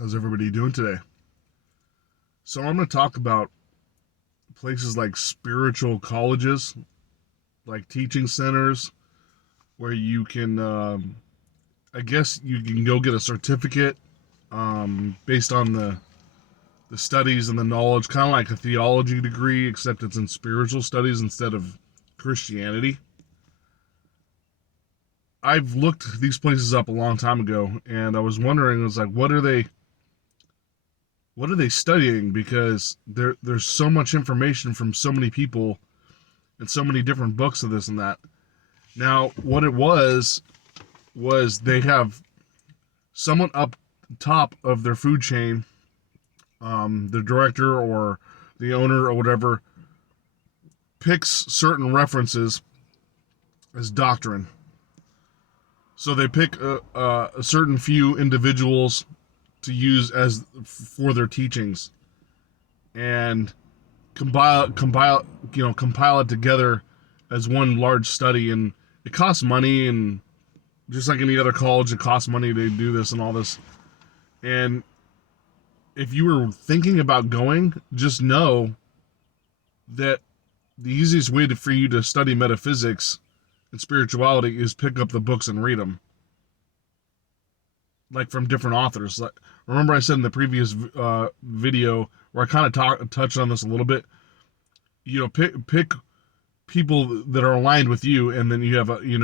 How's everybody doing today? So I'm going to talk about places like spiritual colleges, like teaching centers, where you can, I guess, you can go get a certificate based on the studies and the knowledge, kind of like a theology degree, except it's in spiritual studies instead of Christianity. I've looked these places up a long time ago, and I was wondering, what are they studying? Because there's so much information from so many people and so many different books of this and that. Now, what it was they have someone up top of their food chain, the director or the owner or whatever, picks certain references as doctrine. So they pick a certain few individuals to use as for their teachings, and compile it together as one large study. And it costs money, and just like any other college, it costs money to do this and all this. And if you were thinking about going, just know that the easiest way for you to study metaphysics and spirituality is pick up the books and read them, like from different authors. Like, remember I said in the previous video where I kind of touched on this a little bit. Pick people that are aligned with you, and then you have you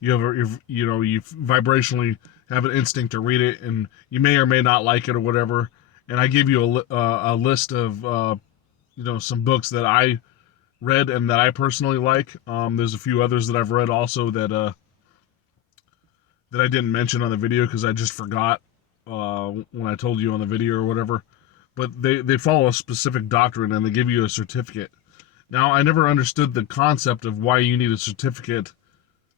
vibrationally have an instinct to read it, and you may or may not like it or whatever. And I gave you a list of some books that I read and that I personally like. There's a few others that I've read also that I didn't mention on the video because I just forgot when I told you on the video or whatever. But they follow a specific doctrine, and they give you a certificate. Now, I never understood the concept of why you need a certificate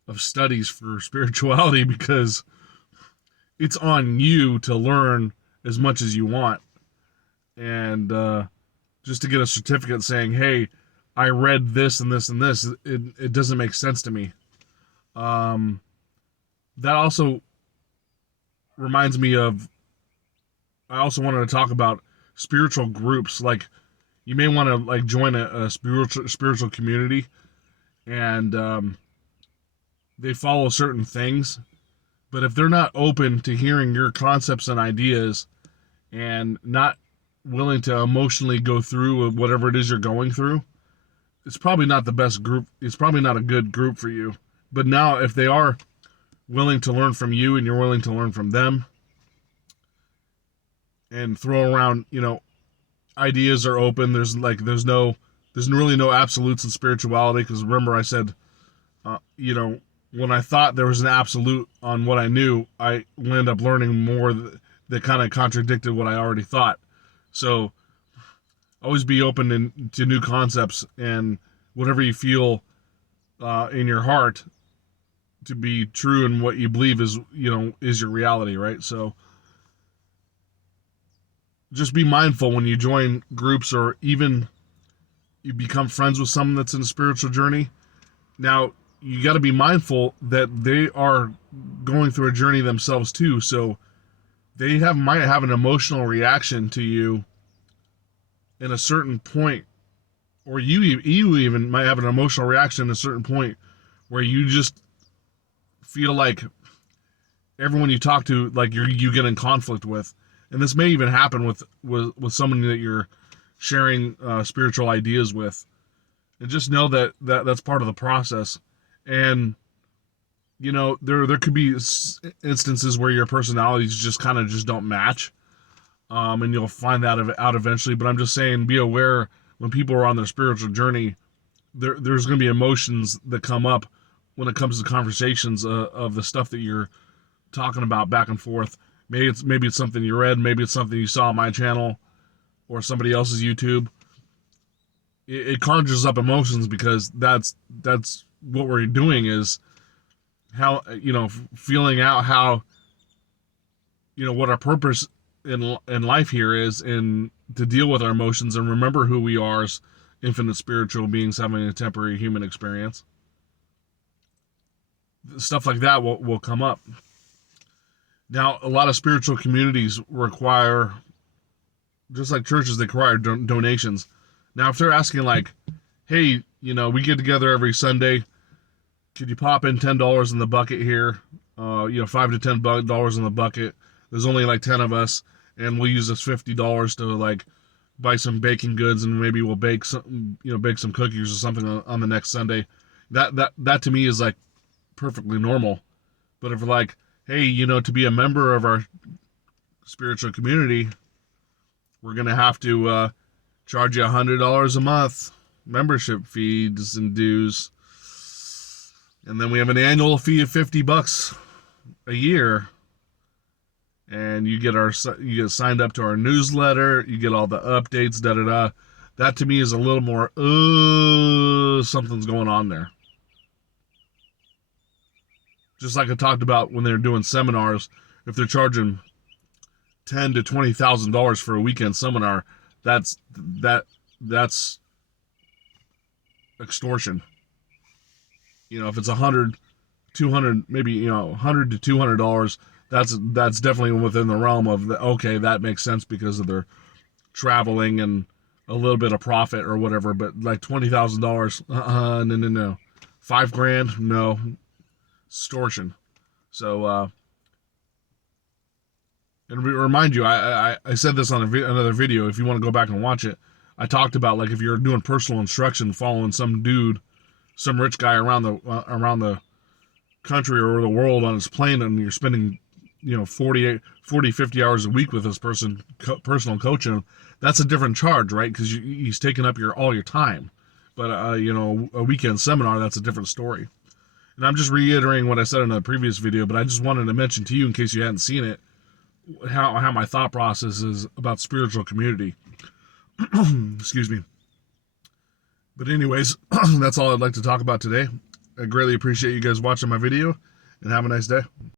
of studies for spirituality, because it's on you to learn as much as you want. And just to get a certificate saying, hey, I read this and this and this, it doesn't make sense to me. That also reminds me of, I also wanted to talk about spiritual groups. Like, you may want to like join a spiritual community, and they follow certain things, but if they're not open to hearing your concepts and ideas, and not willing to emotionally go through whatever it is you're going through, it's probably not the best group. It's probably not a good group for you. But now, if they are willing to learn from you and you're willing to learn from them, and throw around, ideas are open. There's really no absolutes in spirituality, because remember I said, when I thought there was an absolute on what I knew, I ended up learning more that kind of contradicted what I already thought. So always be open to new concepts, and whatever you feel in your heart to be true and what you believe is your reality, right? So just be mindful when you join groups, or even you become friends with someone that's in a spiritual journey. Now, you got to be mindful that they are going through a journey themselves too. So they might have an emotional reaction to you in a certain point, or you even might have an emotional reaction at a certain point where you just feel like everyone you talk to, like you get in conflict with. And this may even happen with someone that you're sharing spiritual ideas with. And just know that's part of the process. And there could be instances where your personalities just kind of just don't match, and you'll find that out eventually. But I'm just saying, be aware when people are on their spiritual journey, there's going to be emotions that come up when it comes to conversations of the stuff that you're talking about back and forth. Maybe it's something you read, maybe it's something you saw on my channel or somebody else's YouTube. It conjures up emotions, because that's what we're doing, is how feeling out how what our purpose in life here is, and to deal with our emotions and remember who we are as infinite spiritual beings having a temporary human experience. Stuff like that will come up. Now, a lot of spiritual communities require, just like churches, they require donations. Now, if they're asking like, hey, we get together every Sunday, could you pop in $10 in the bucket here? $5 to $10 in the bucket. There's only like 10 of us, and we'll use this $50 to like buy some baking goods, and maybe we'll bake some cookies or something on the next Sunday. That to me is like perfectly normal. But if we're like, hey, to be a member of our spiritual community, we're gonna have to charge you $100 a month, membership fees and dues, and then we have an annual fee of $50 a year, and you get signed up to our newsletter, you get all the updates, da da da. That to me is a little more, something's going on there. Just like I talked about when they're doing seminars, if they're charging $10,000 to $20,000 for a weekend seminar, that's extortion. If it's 100, 200, maybe $100 to $200, that's definitely within the realm of okay, that makes sense because of their traveling and a little bit of profit or whatever. But like $20,000, no, $5,000, no, extortion. So and remind you, I said this on another video. If you want to go back and watch it, I talked about like if you're doing personal instruction, following some dude, some rich guy around the country or the world on his plane, and you're spending 40, 50 hours a week with this person, personal coaching, that's a different charge, right? Because he's taking up all your time. But a weekend seminar, that's a different story. And I'm just reiterating what I said in a previous video, but I just wanted to mention to you, in case you hadn't seen it, how my thought process is about spiritual community. Excuse me. But anyways, that's all I'd like to talk about today. I greatly appreciate you guys watching my video, and have a nice day.